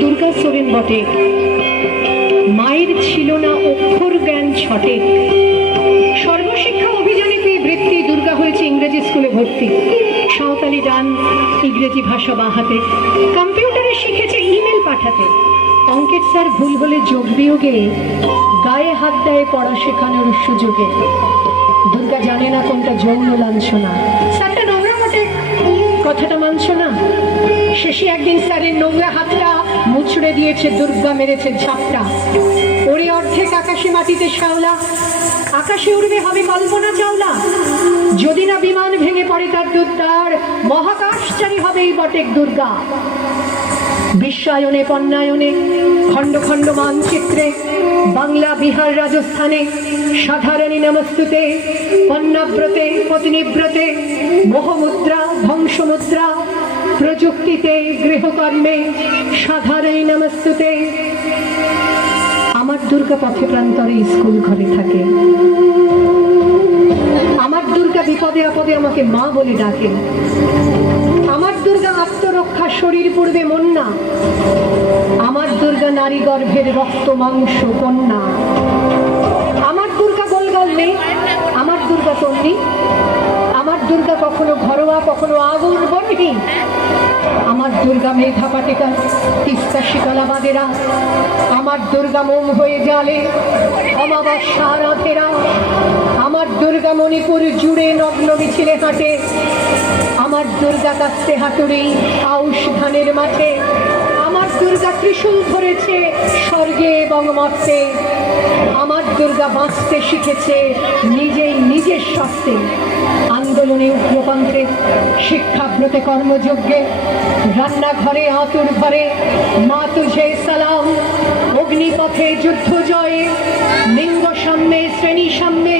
দুর্গা সোরেন বটে। মায়ের ছিল না অক্ষর জ্ঞান ছটে। সর্বশিক্ষা অভিযানে পেয়ে বৃত্তি দুর্গা হয়েছে ইংরেজি স্কুলে ভর্তি। সাঁওতালি গান ইংরেজি ভাষা বাহাতে কম্পিউটারে শিখেছে ইমেল পাঠাতে। অঙ্কের স্যার ভুল হলে যোগ বিয়োগে, গায়ে হাত দেয় পড়া শেখানোর সুযোগে। দুর্গা জানে না কোনটা যৌন লাঞ্ছনা। স্যারটা নোংরা বটে। কথাটা মানছ না? শেষে একদিন স্যারের নোংরা হাতটা মুচড়ে দিয়েছে দুর্গা মেরেছে ঝাপটা। ওরে অর্ধেক আকাশে মাটিতে শ্যাওলা, আকাশে উড়বে হবে কল্পনা চাওলা। যদি না বিমান ভেঙে পড়ে তার দুর্দার মহাকাশচারী হবে এই বটেক দুর্গা। বিশ্বায়নে পণ্যায়নে, খণ্ড খণ্ড মানচিত্রে, বাংলা, বিহার, রাজস্থানে, সাধারণী নমস্তুতে পণ্যাব্রতে পত্নীব্রতে মোহমুদ্রা ধ্বংসমুদ্রা গৃহকর্মে সাধারণী নমস্তুতে। আমার দুর্গা পথে প্রান্তরে স্কুল ঘরে থাকে। আমার দুর্গা বিপদে আপদে আমাকে মা বলে ডাকে। আমার দুর্গা আত্মরক্ষা শরীর পূর্বে মন না আমার দুর্গা নারী গর্ভের রক্ত, মাংস, কন্যা। আমার দুর্গা গোলগাল নেই। আমার দুর্গা তন্নি। আমার দুর্গা কখনো ঘরোয়া, কখনো আগুন আমার দুর্গা মেধা পাটিকা তিস্তা শিকলা বাদেরা আমার দুর্গা মোম হয়ে জালে, অমাবস্যা রাতেরা আমার দুর্গা মণিপুর জুড়ে নগ্ন মিছিলে হাঁটে, আমার দুর্গা কাস্তে হাতুড়ি আউশ ধানের মাঠে, আমার দুর্গা ত্রিশূল ধরেছে স্বর্গে এবং মর্তে, আমার দুর্গা বাঁচতে শিখেছে নিজেই নিজের সত্ত্বে আন্দোলনে উগ্রপন্থে, শিক্ষাব্রতে কর্মযজ্ঞে, রান্নাঘরে আতুর ঘরে, মা তুঝে সালাম, অগ্নিপথে যুদ্ধ জয়ে, লিঙ্গ সাম্যে, শ্রেণি সাম্যে